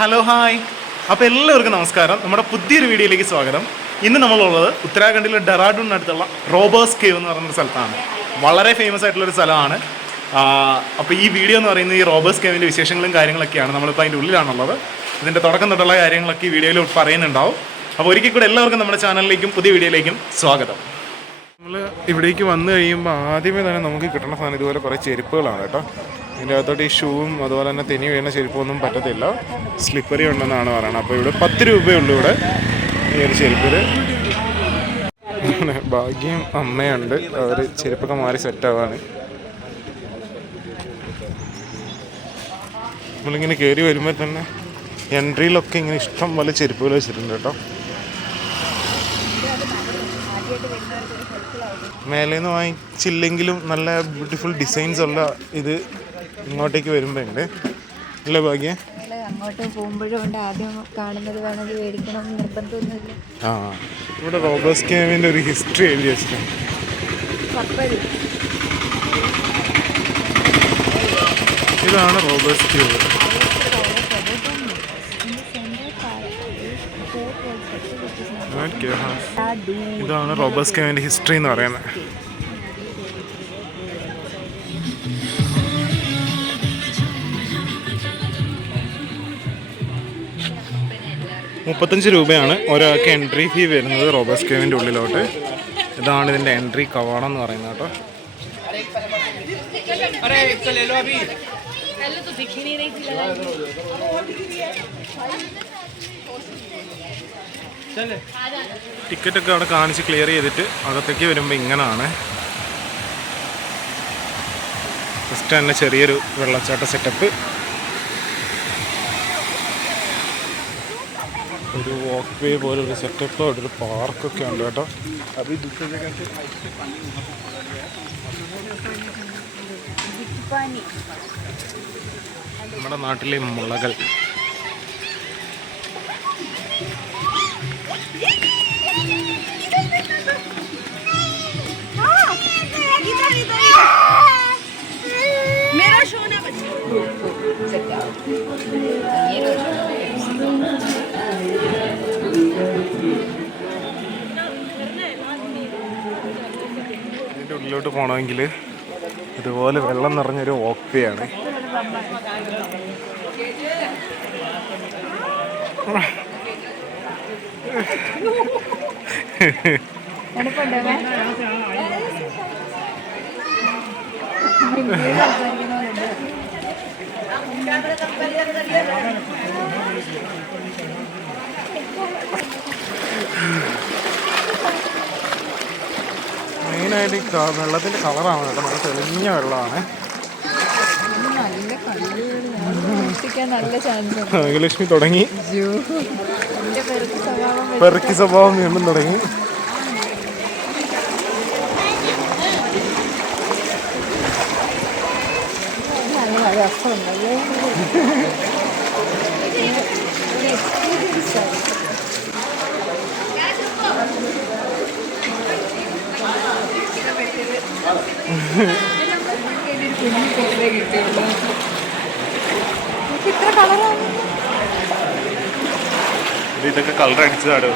Hello hi. അപ്പോൾ എല്ലാവർക്കും നമസ്കാരം. നമ്മുടെ പുതിയൊരു വീഡിയോയിലേക്ക് സ്വാഗതം. ഇന്ന് നമ്മളുള്ളത് ഉത്തരാഖണ്ഡിലെ ഡെറാഡൂണിനടുത്തുള്ള റോബേഴ്സ് കേവ് എന്ന് പറയുന്ന സ്ഥലത്താണ്. വളരെ ഫേമസ് ആയിട്ടുള്ളൊരു സ്ഥലമാണ്. അപ്പോൾ ഈ വീഡിയോ എന്ന് പറയുന്നത് ഈ റോബേഴ്സ് കേവിൻ്റെ വിശേഷങ്ങളും കാര്യങ്ങളൊക്കെയാണ്. നമ്മളിപ്പോൾ അതിൻ്റെ ഉള്ളിലാണുള്ളത്. ഇതിൻ്റെ തുടക്കം തൊട്ടുള്ള കാര്യങ്ങളൊക്കെ ഈ വീഡിയോയിൽ പറയുന്നുണ്ടാവും. അപ്പോൾ ഒരിക്കൽ കൂടെ എല്ലാവർക്കും നമ്മുടെ ചാനലിലേക്കും പുതിയ വീഡിയോയിലേക്കും സ്വാഗതം. നമ്മൾ ഇവിടേക്ക് വന്നു കഴിയുമ്പോൾ ആദ്യമേ തന്നെ നമുക്ക് കിട്ടുന്ന സാധനം ഇതുപോലെ കുറേ ചെരുപ്പുകളാണ് കേട്ടോ. ഇതിൻ്റെ അകത്തോട്ട് ഈ ഷൂവും അതുപോലെ തന്നെ തെന്നി വീഴുന്ന ചെരുപ്പൊന്നും പറ്റത്തില്ല. സ്ലിപ്പറി ഉണ്ടെന്നാണ് പറയുന്നത്. അപ്പോൾ ഇവിടെ 10 രൂപയുള്ളൂ ഇവിടെ ഈ ഒരു ചെരുപ്പിൽ. ഭാഗ്യം അമ്മയുണ്ട്, അവർ ചെരുപ്പൊക്കെ മാറി സെറ്റാവാണ്. നമ്മളിങ്ങനെ കയറി വരുമ്പോൾ തന്നെ എൻട്രിയിലൊക്കെ ഇങ്ങനെ ഇഷ്ടം പോലെ ചെരുപ്പുകൾ വെച്ചിട്ടുണ്ട് കേട്ടോ. മേലെ നിന്ന് വാങ്ങിച്ചില്ലെങ്കിലും നല്ല ബ്യൂട്ടിഫുൾ ഡിസൈൻസ് ഉള്ള ഇത് ഇങ്ങോട്ടേക്ക് വരുമ്പോൾ ഉണ്ട്. അല്ല ഭാഗ്യം, അങ്ങോട്ട് പോകുമ്പോഴും ആദ്യം കാണുന്നത് വേണമെങ്കിൽ മേടിക്കണം നിർബന്ധമൊന്നുമില്ല. ഇവിടെ റോബേഴ്സ് കേവിൻ്റെ ഒരു ഹിസ്റ്ററി എഴുതി വെച്ചിട്ടുണ്ട്. ഇതാണ് റോബേഴ്സ് കേവ്. ഇതാണ് റോബേഴ്സ് കേവിൻ്റെ ഹിസ്റ്ററി എന്ന് പറയുന്നത്. ₹35 ഒരാൾക്ക് എൻട്രി ഫീ വരുന്നത് റോബേഴ്സ് കേവിൻ്റെ ഉള്ളിലോട്ട്. ഇതാണ് ഇതിൻ്റെ എൻട്രി കവാടം എന്ന് പറയുന്നത് കേട്ടോ. ടിക്കറ്റൊക്കെ അവിടെ കാണിച്ച് ക്ലിയർ ചെയ്തിട്ട് അകത്തേക്ക് വരുമ്പോൾ ഇങ്ങനെയാണ്. ഫസ്റ്റ് തന്നെ ചെറിയൊരു വെള്ളച്ചാട്ട സെറ്റപ്പ്, ഒരു വാക്ക് വേ പോലൊരു സെറ്റപ്പ്, അവിടെ ഒരു പാർക്കൊക്കെ ഉണ്ട് കേട്ടോ. നമ്മുടെ നാട്ടിലെ മുളകൾ. ഇതിൻ്റെ ഉള്ളിലോട്ട് പോകണമെങ്കിൽ ഇതുപോലെ വെള്ളം നിറഞ്ഞൊരു വാക്ക് വേ ആണ്. മെയിനായിട്ട് വെള്ളത്തിൻ്റെ കളറാണ് കേട്ടോ. നല്ല തെളിഞ്ഞ വെള്ളമാണ്. ഭാഗ്യലക്ഷ്മി തുടങ്ങി, പെറുക്കി സ്വഭാവം വീണ്ടും തുടങ്ങി. ഇതൊക്കെ കളർ അടിച്ചതാണ്.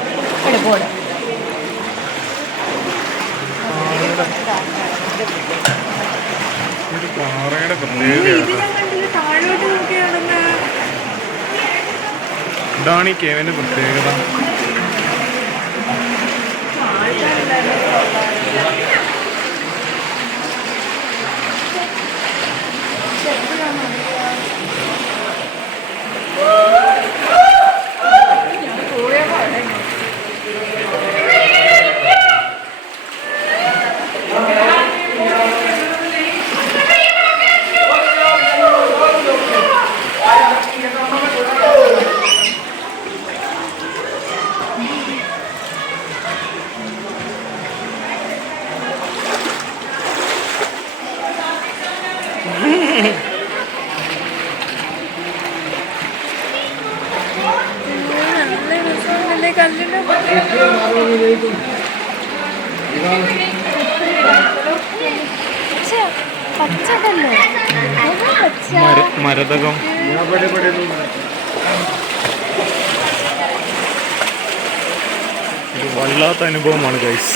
പാറയുടെ പ്രത്യേകതയാണ്. ഇതാണ് ഈ കേവിന്റെ പ്രത്യേകത. മരതകം വല്ലാത്ത അനുഭവമാണ് ഗൈസ്.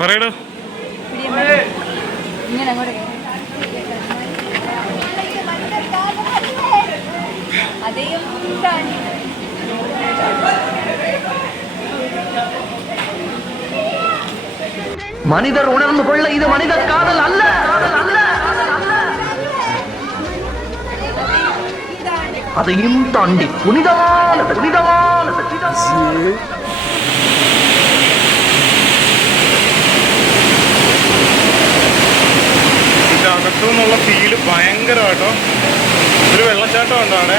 പറയടോ. ഇങ്ങനെ അങ്ങോട്ട് അതെയും மனிதர் உணர்ந்து கொள்ள இது மனித காதல் அல்ல. அதையும் தாண்டி புனிதமான അകത്തു നിന്നുള്ള ഫീല് ഭയങ്കരമായിട്ടോ. ഒരു വെള്ളച്ചാട്ടം ഉണ്ടോ അവിടെ.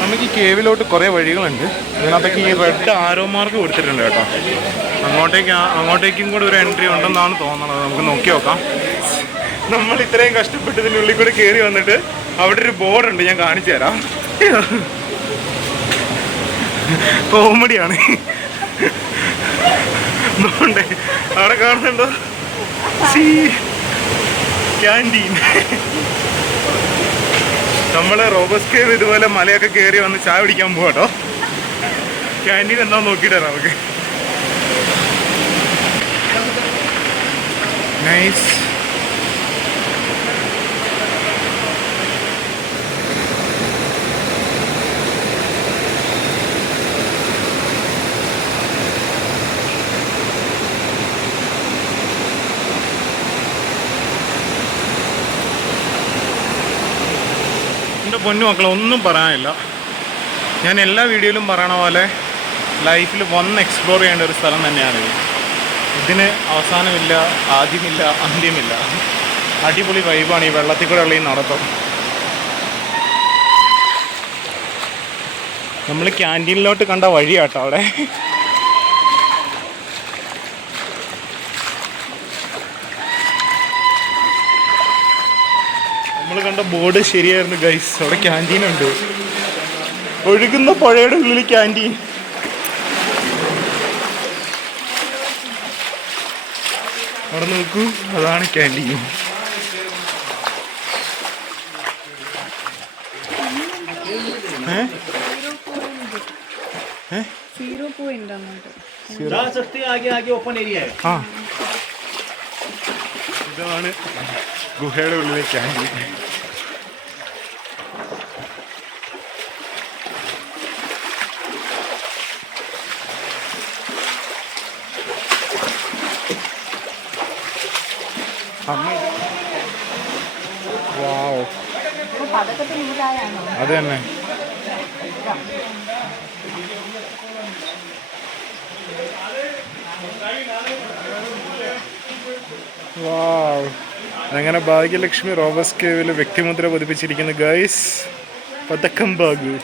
നമുക്ക് ഈ കേവിലോട്ട് കുറേ വഴികളുണ്ട്. അതിനകത്തൊക്കെ ഈ റെഡ് ആരോ മാർക്ക് കൊടുത്തിട്ടുണ്ട് കേട്ടോ. അങ്ങോട്ടേക്കും കൂടെ ഒരു എൻട്രി ഉണ്ടെന്നാണ് തോന്നുന്നത്. നമുക്ക് നോക്കി നോക്കാം. നമ്മൾ ഇത്രയും കഷ്ടപ്പെട്ട് ഇതിൻ്റെ ഉള്ളിൽ കൂടെ കയറി വന്നിട്ട് അവിടെ ഒരു ബോർഡുണ്ട്, ഞാൻ കാണിച്ചു തരാം. കോമഡിയാണ്. അതുകൊണ്ട് അവിടെ കാണുന്നുണ്ടോ ക്യാൻറ്റീൻ. നമ്മൾ റോബസ് കേവ് ഇതുപോലെ മലയൊക്കെ കയറി വന്ന് ചായ പിടിക്കാൻ പോവാട്ടോ. ക്യാൻറ്റീൻ എന്താ നോക്കിയിട്ട് നമുക്ക്. നൈസ്. എൻ്റെ പൊന്നു മക്കളെ, ഒന്നും പറയാനില്ല. ഞാൻ എല്ലാ വീഡിയോയിലും പറയണ പോലെ ലൈഫിൽ വന്ന് എക്സ്പ്ലോർ ചെയ്യേണ്ട ഒരു സ്ഥലം തന്നെയാണിത്. ഇതിന് അവസാനമില്ല, ആദ്യമില്ല, അന്ത്യമില്ല. അടിപൊളി വൈബാണ് ഈ വെള്ളത്തിൽ കൂടെ ഉള്ള ഈ നടത്തം. നമ്മൾ ക്യാൻറ്റീനിലോട്ട് കണ്ട വഴിയാട്ടോ അവിടെ. നമ്മൾ കണ്ട ബോർഡ് ശരിയായിരുന്നു ഗൈസ്. അവിടെ ക്യാൻറ്റീനുണ്ട്. ഒഴുകുന്ന പുഴയുടെ ഉള്ളിൽ ക്യാൻറ്റീൻ. അവിടെ നോക്കൂ, അതാണ് ക്യാൻറ്റീൻ. ഇതാണ് ഗുഹയുടെ ഉള്ളിലെ ക്യാൻറ്റീൻ. വാവ്, അത് തന്നെ. വാവ്, അങ്ങനെ ഭാഗ്യലക്ഷ്മി റോബസ് കേവിൽ വ്യക്തിമുദ്ര പതിപ്പിച്ചിരിക്കുന്നു ഗൈസ്. പതക്കം ബാഗു.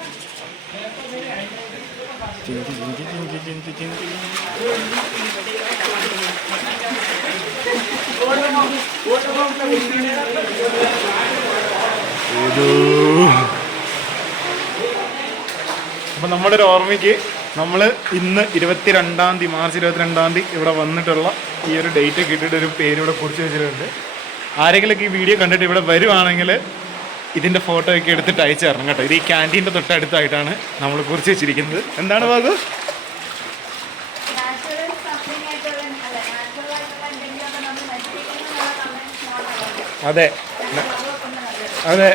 അപ്പം നമ്മുടെ ഒരു ഓർമ്മയ്ക്ക് നമ്മൾ ഇന്ന് 22 മാർച്ച് 22 ഇവിടെ വന്നിട്ടുള്ള ഈ ഒരു ഡേറ്റ് ഒക്കെ ഇട്ടിട്ട് ഒരു പേര് ഇവിടെ കുറിച്ച് വെച്ചിട്ടുണ്ട്. ആരെങ്കിലൊക്കെ ഈ വീഡിയോ കണ്ടിട്ട് ഇവിടെ വരുവാണെങ്കിൽ ഇതിൻ്റെ ഫോട്ടോ ഒക്കെ എടുത്തിട്ട് അയച്ചു തരണം കേട്ടോ. ഇത് ഈ ക്യാൻറ്റീൻ്റെ തൊട്ടടുത്തായിട്ടാണ് നമ്മൾ കുറിച്ച് വെച്ചിരിക്കുന്നത്. എന്താണ് ഭാഗു? അതെ അതെ,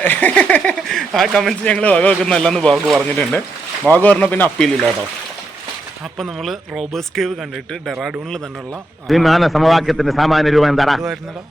ആ കമൻറ്റ്സ് ഞങ്ങൾ വകവെക്കുന്നതല്ലെന്ന് ബാബു പറഞ്ഞിട്ടുണ്ട്. ബാബു പറഞ്ഞാൽ പിന്നെ അപ്പീലില്ല കേട്ടോ. അപ്പം നമ്മൾ റോബേഴ്സ് കേവ് കണ്ടിട്ട് ഡെറാഡൂണിൽ തന്നെയുള്ള വിമാന സമവാക്യത്തിന്റെ സാമാന്യ രൂപം എന്താ? ഇതായിരുന്നടാ